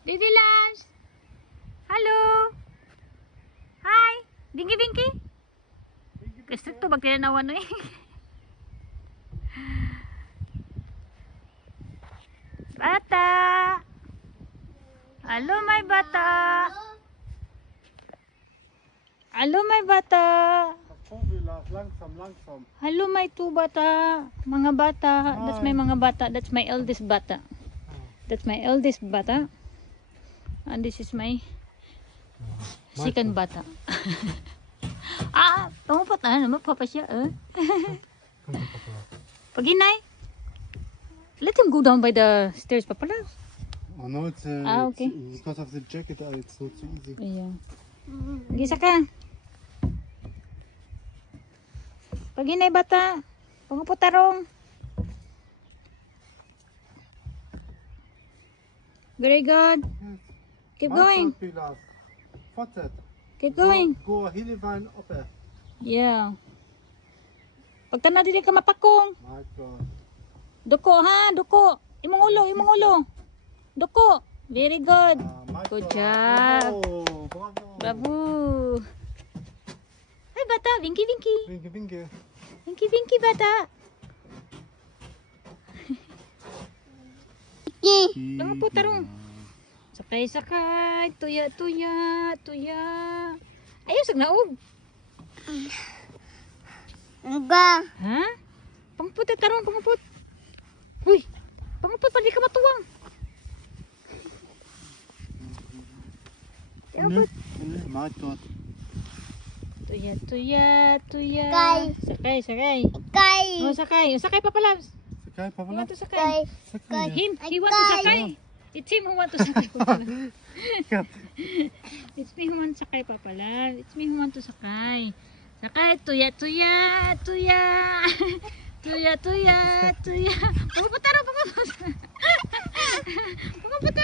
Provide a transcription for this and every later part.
Baby Lance. Hello. Hi. Binky Binky. Gusto to bag tinanawan no eh. Bata. Hello my bata. Hello my bata. Hello my two bata. Mga bata. That's my mga bata. That's my eldest bata. That's my eldest bata. And this is my second bata. Pangupot na naman papa siya. Paginay. Let him go down by the stairs, Papa. Oh no, it's okay. It's because of the jacket. It's not so easy. Yeah. Gisa ka. Paginay bata. Pangupot tarong. Very good. Keep going. Keep going. Go hilifine up. Yeah. Pagtanaw dili ka mapakong. My God. Duko ha, duko. Imong ulo. Duko. Very good. Good job. Bravo. Bravo. Ay bata, Binky Binky. Binky. Binky Binky bata. Mga po tarong. Sakay. Tuya. Ayaw sag naog. Enggak. Ha? Pangput tarong, pangput. Uy, pangput pa di ka matuwang. My God. Tuya. Sakay. Oh, sakay Papa Labs. Sakay, Papa You want Labs. to sakay? Sakay. He want to sakay. It's him who want to sakay, Papa Labs. It's me who want to sakay, Papa Labs. It's me who want to sakay. Sakay, tuya.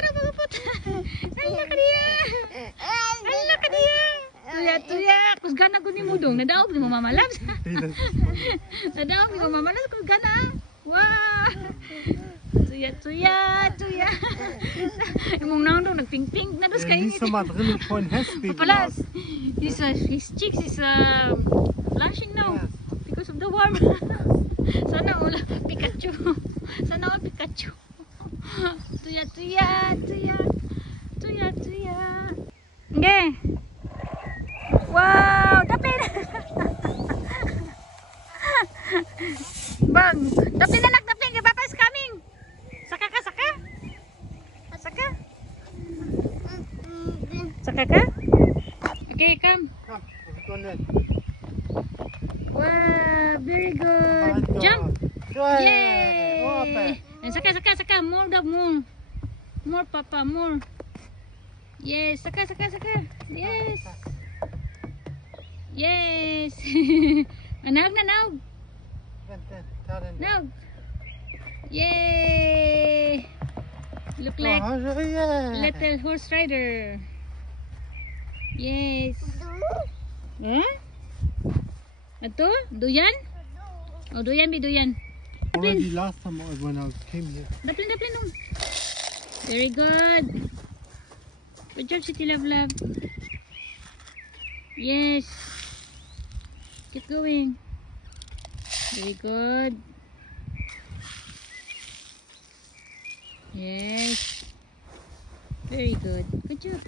Pagupot. Ala ka dia. Tuya. Kusgana ko ni Mudong. Nadaog ni mo Mama Labs. Nadaog ni mo Mama Labs. Kusgana. Wow. Tuya. Imong naon daw nagping-pink na dos kay. Niet zomaar drillen voor een hespeed. Papa Labs. His cheeks is flashing now because of the warm. Sana all Pikachu. Tuya. Okay. Wow, dapin. Bang, dapin kay Papa is coming. Saka ka. Saka ka? Okay, come. Wow, very good. Jump. Yay! And saka. More, Papa, more. Yes, saka. Yes. Naog. Naog. Yay! Look like little horse rider. Yes. Huh? Ato? Duyan? Oh, duyan. Already last time when I came here. Daplin. Very good. Good job, City Love. Yes. Keep going. Very good. Yes. Very good. Good job.